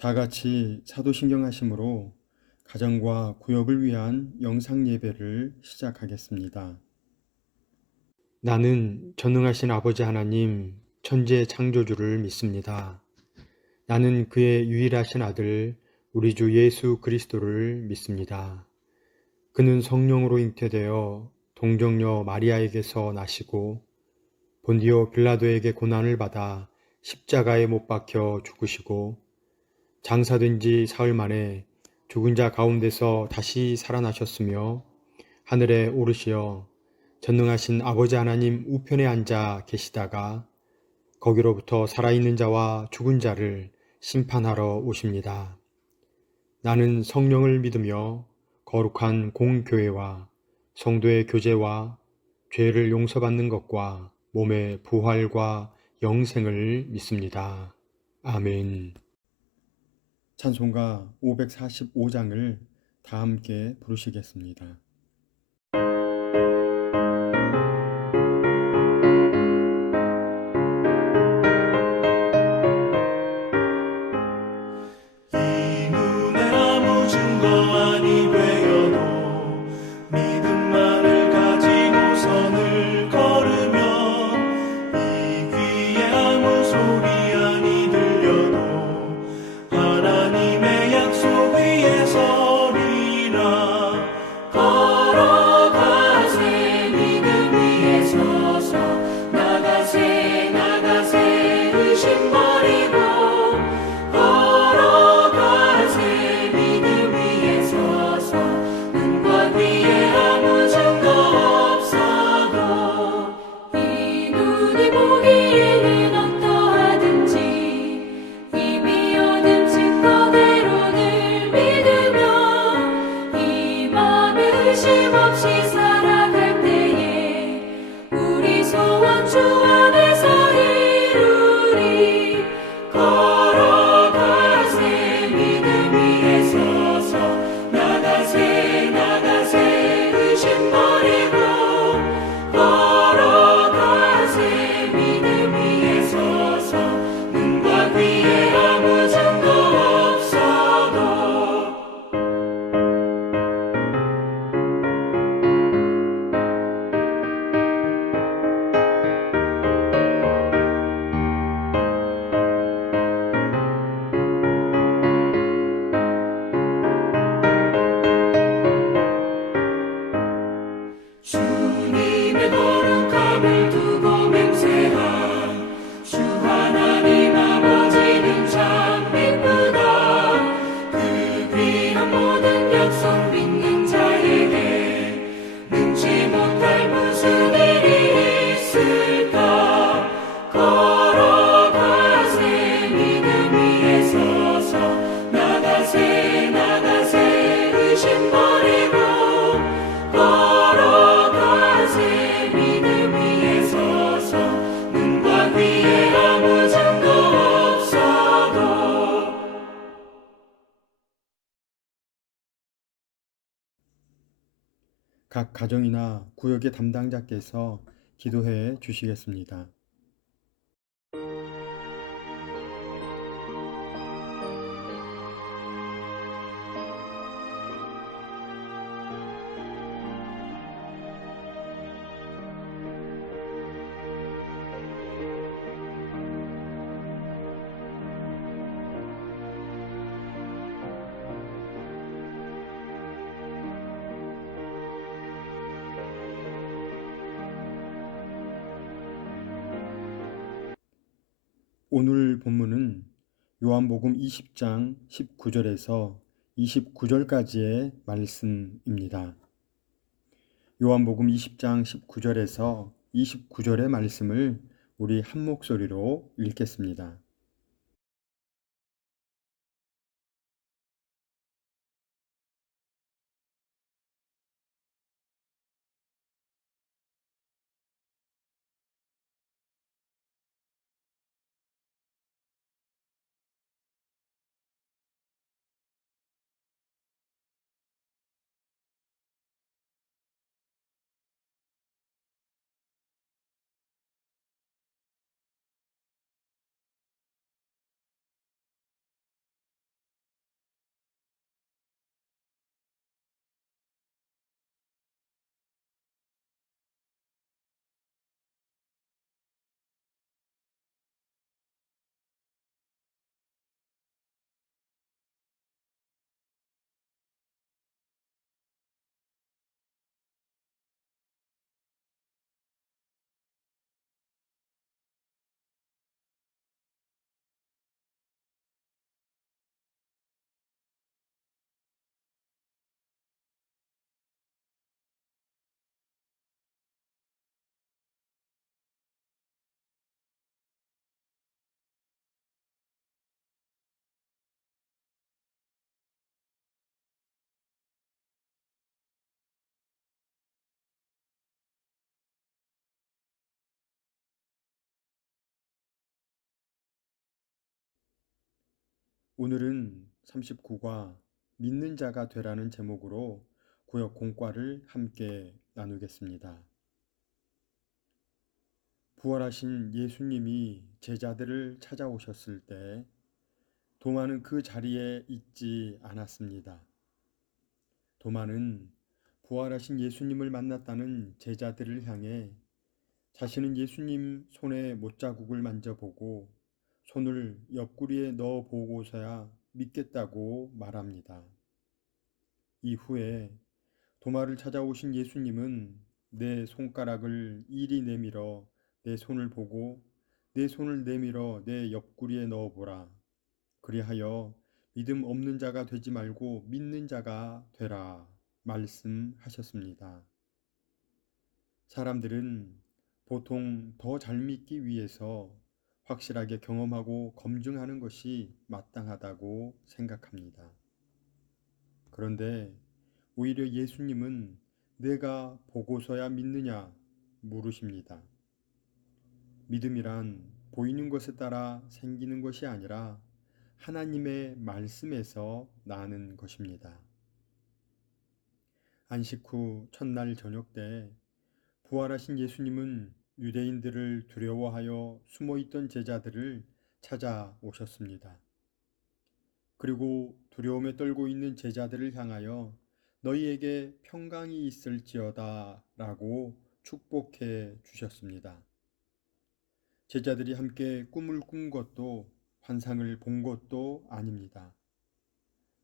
다 같이 사도신경하심으로 가정과 구역을 위한 영상 예배를 시작하겠습니다. 나는 전능하신 아버지 하나님, 천재 창조주를 믿습니다. 나는 그의 유일하신 아들, 우리 주 예수 그리스도를 믿습니다. 그는 성령으로 잉태되어 동정녀 마리아에게서 나시고 본디오 빌라도에게 고난을 받아 십자가에 못 박혀 죽으시고 장사된 지 사흘 만에 죽은 자 가운데서 다시 살아나셨으며 하늘에 오르시어 전능하신 아버지 하나님 우편에 앉아 계시다가 거기로부터 살아있는 자와 죽은 자를 심판하러 오십니다. 나는 성령을 믿으며 거룩한 공교회와 성도의 교제와 죄를 용서받는 것과 몸의 부활과 영생을 믿습니다. 아멘. 찬송가 545장을 다 함께 부르시겠습니다. 이 눈에 아무 증거 아니 되어도 믿음만을 가지고 선을 걸으면 이 귀에 아무 소리 아니 들려도 하나님의 약속 위에 서리라. 걸어가세 믿음 위에 서서 나가세 나가세 의심 버리고 걸어가세 믿음 위에 서서 눈과 귀에 아무 증거 없어도 이 눈이 보기에는 어떠하든지 이미 얻은 증거대로 늘 믿으며 이 맘에 의심 없이 살아갈 때에 우리 소원 주 안에서 이루리. 걸어가세 믿음 위에 서서 나가세 나가세 의심 버리고 걸어가세 믿음 위에 서서 눈과 귀에 아무 증거 없어도 주님의 거룩함을 두고 맹세한 주 하나님 아버지는 참 이쁘다. 그 귀한 모든 약속 믿는 자에게 능치 못할 무슨 일이 있을까. 걸어가세 믿음 위에 서서 나가세 나가세 의심 버리고 걸어가세 믿음 위에 서서 눈과 귀에 아무 증거 없어도 각 가정이나 구역의 담당자께서 기도해 주시겠습니다. 오늘 본문은 요한복음 20장 19절에서 29절까지의 말씀입니다. 요한복음 20장 19절에서 29절의 말씀을 우리 한 목소리로 읽겠습니다. 오늘은 39과 믿는 자가 되라는 제목으로 구역 공과를 함께 나누겠습니다. 부활하신 예수님이 제자들을 찾아오셨을 때 도마는 그 자리에 있지 않았습니다. 도마는 부활하신 예수님을 만났다는 제자들을 향해 자신은 예수님 손에 못자국을 만져보고 손을 옆구리에 넣어보고서야 믿겠다고 말합니다. 이후에 도마를 찾아오신 예수님은 내 손가락을 이리 내밀어 내 손을 보고 내 손을 내밀어 내 옆구리에 넣어보라. 그리하여 믿음 없는 자가 되지 말고 믿는 자가 되라 말씀하셨습니다. 사람들은 보통 더 잘 믿기 위해서 확실하게 경험하고 검증하는 것이 마땅하다고 생각합니다. 그런데 오히려 예수님은 내가 보고서야 믿느냐 물으십니다. 믿음이란 보이는 것에 따라 생기는 것이 아니라 하나님의 말씀에서 나는 것입니다. 안식 후 첫날 저녁 때 부활하신 예수님은 유대인들을 두려워하여 숨어있던 제자들을 찾아오셨습니다. 그리고 두려움에 떨고 있는 제자들을 향하여 너희에게 평강이 있을지어다 라고 축복해 주셨습니다. 제자들이 함께 꿈을 꾼 것도 환상을 본 것도 아닙니다.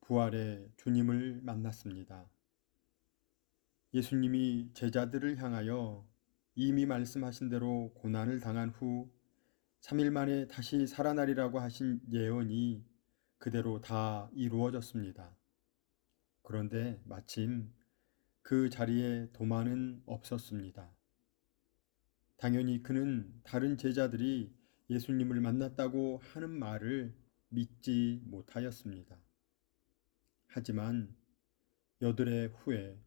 부활의 주님을 만났습니다. 예수님이 제자들을 향하여 이미 말씀하신 대로 고난을 당한 후 3일 만에 다시 살아나리라고 하신 예언이 그대로 다 이루어졌습니다. 그런데 마침 그 자리에 도마는 없었습니다. 당연히 그는 다른 제자들이 예수님을 만났다고 하는 말을 믿지 못하였습니다. 하지만 여드레 후에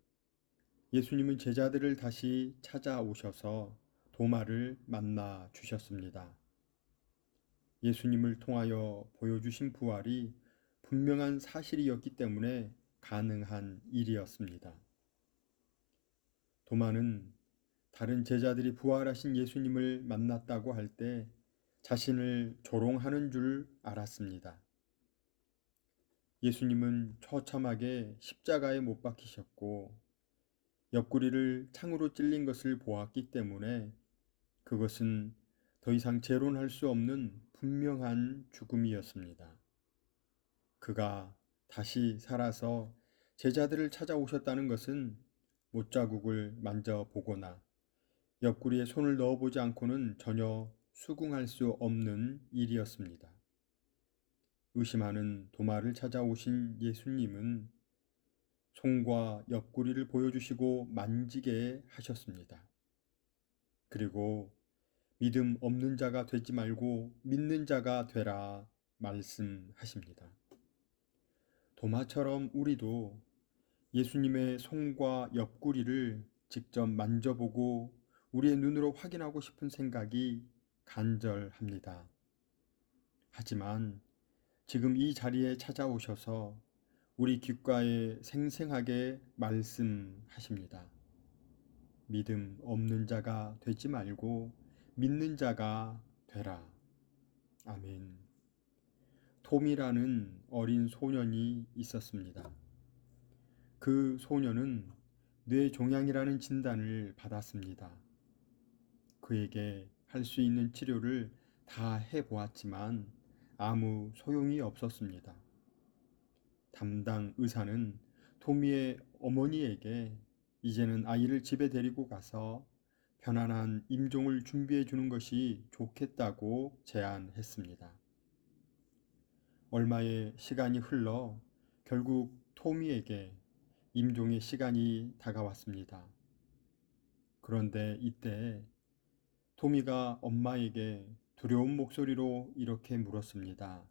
예수님은 제자들을 다시 찾아오셔서 도마를 만나 주셨습니다. 예수님을 통하여 보여주신 부활이 분명한 사실이었기 때문에 가능한 일이었습니다. 도마는 다른 제자들이 부활하신 예수님을 만났다고 할 때 자신을 조롱하는 줄 알았습니다. 예수님은 처참하게 십자가에 못 박히셨고 옆구리를 창으로 찔린 것을 보았기 때문에 그것은 더 이상 재론할 수 없는 분명한 죽음이었습니다. 그가 다시 살아서 제자들을 찾아오셨다는 것은 못자국을 만져보거나 옆구리에 손을 넣어보지 않고는 전혀 수긍할 수 없는 일이었습니다. 의심하는 도마를 찾아오신 예수님은 손과 옆구리를 보여주시고 만지게 하셨습니다. 그리고 믿음 없는 자가 되지 말고 믿는 자가 되라 말씀하십니다. 도마처럼 우리도 예수님의 손과 옆구리를 직접 만져보고 우리의 눈으로 확인하고 싶은 생각이 간절합니다. 하지만 지금 이 자리에 찾아오셔서 우리 귓가에 생생하게 말씀하십니다. 믿음 없는 자가 되지 말고 믿는 자가 되라. 아멘. 톰이라는 어린 소년이 있었습니다. 그 소년은 뇌종양이라는 진단을 받았습니다. 그에게 할 수 있는 치료를 다 해보았지만 아무 소용이 없었습니다. 담당 의사는 토미의 어머니에게 이제는 아이를 집에 데리고 가서 편안한 임종을 준비해 주는 것이 좋겠다고 제안했습니다. 얼마의 시간이 흘러 결국 토미에게 임종의 시간이 다가왔습니다. 그런데 이때 토미가 엄마에게 두려운 목소리로 이렇게 물었습니다.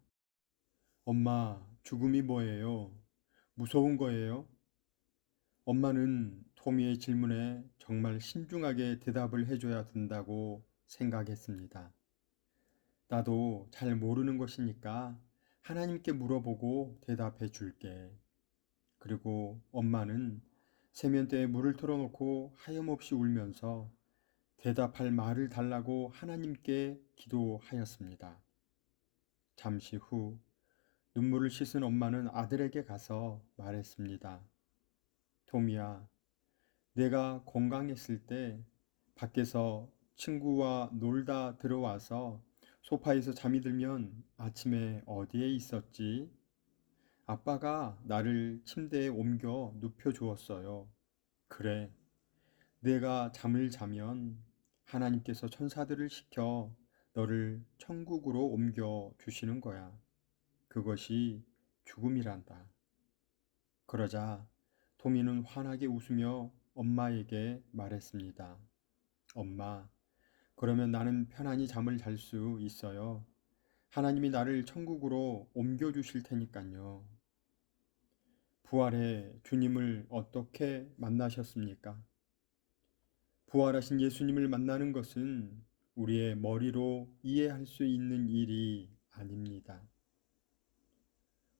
엄마, 죽음이 뭐예요? 무서운 거예요? 엄마는 토미의 질문에 정말 신중하게 대답을 해줘야 된다고 생각했습니다. 나도 잘 모르는 것이니까 하나님께 물어보고 대답해 줄게. 그리고 엄마는 세면대에 물을 틀어놓고 하염없이 울면서 대답할 말을 달라고 하나님께 기도하였습니다. 잠시 후 눈물을 씻은 엄마는 아들에게 가서 말했습니다. 토미야, 내가 건강했을 때 밖에서 친구와 놀다 들어와서 소파에서 잠이 들면 아침에 어디에 있었지? 아빠가 나를 침대에 옮겨 눕혀 주었어요. 그래, 내가 잠을 자면 하나님께서 천사들을 시켜 너를 천국으로 옮겨 주시는 거야. 그것이 죽음이란다. 그러자 토미는 환하게 웃으며 엄마에게 말했습니다. 엄마, 그러면 나는 편안히 잠을 잘 수 있어요. 하나님이 나를 천국으로 옮겨 주실 테니까요. 부활의 주님을 어떻게 만나셨습니까? 부활하신 예수님을 만나는 것은 우리의 머리로 이해할 수 있는 일이 아닙니다.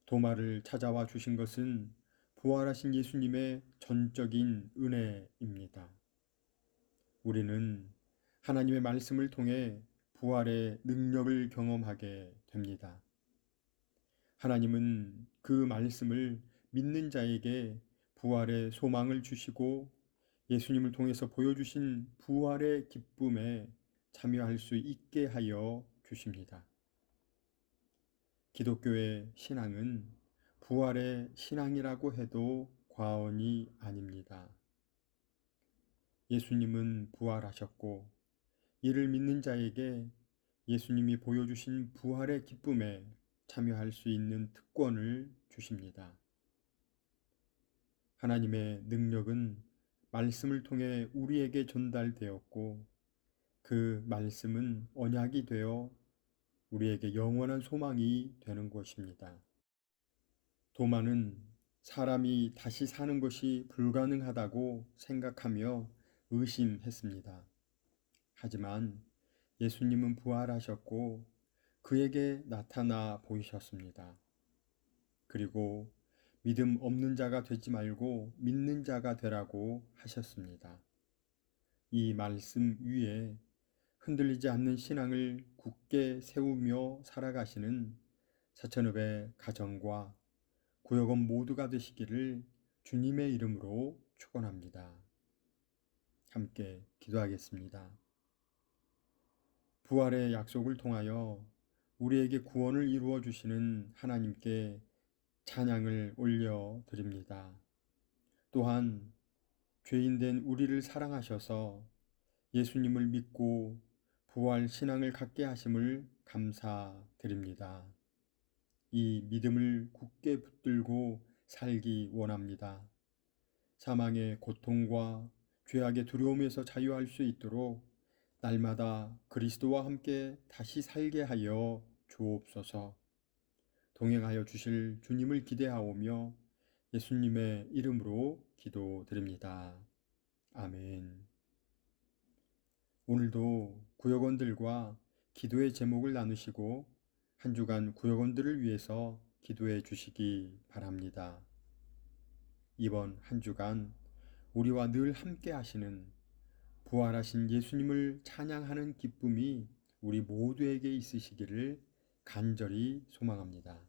도마를 찾아와 주신 것은 부활하신 예수님의 전적인 은혜입니다. 우리는 하나님의 말씀을 통해 부활의 능력을 경험하게 됩니다. 하나님은 그 말씀을 믿는 자에게 부활의 소망을 주시고 예수님을 통해서 보여주신 부활의 기쁨에 참여할 수 있게 하여 주십니다. 기독교의 신앙은 부활의 신앙이라고 해도 과언이 아닙니다. 예수님은 부활하셨고 이를 믿는 자에게 예수님이 보여주신 부활의 기쁨에 참여할 수 있는 특권을 주십니다. 하나님의 능력은 말씀을 통해 우리에게 전달되었고 그 말씀은 언약이 되어 우리에게 영원한 소망이 되는 것입니다. 도마는 사람이 다시 사는 것이 불가능하다고 생각하며 의심했습니다. 하지만 예수님은 부활하셨고 그에게 나타나 보이셨습니다. 그리고 믿음 없는 자가 되지 말고 믿는 자가 되라고 하셨습니다. 이 말씀 위에 흔들리지 않는 신앙을 굳게 세우며 살아가시는 사천읍의 가정과 구역원 모두가 되시기를 주님의 이름으로 축원합니다. 함께 기도하겠습니다. 부활의 약속을 통하여 우리에게 구원을 이루어 주시는 하나님께 찬양을 올려 드립니다. 또한 죄인된 우리를 사랑하셔서 예수님을 믿고 부활 신앙을 갖게 하심을 감사드립니다. 이 믿음을 굳게 붙들고 살기 원합니다. 사망의 고통과 죄악의 두려움에서 자유할 수 있도록 날마다 그리스도와 함께 다시 살게 하여 주옵소서. 동행하여 주실 주님을 기대하오며 예수님의 이름으로 기도드립니다. 아멘. 오늘도 구역원들과 기도의 제목을 나누시고 한 주간 구역원들을 위해서 기도해 주시기 바랍니다. 이번 한 주간 우리와 늘 함께 하시는 부활하신 예수님을 찬양하는 기쁨이 우리 모두에게 있으시기를 간절히 소망합니다.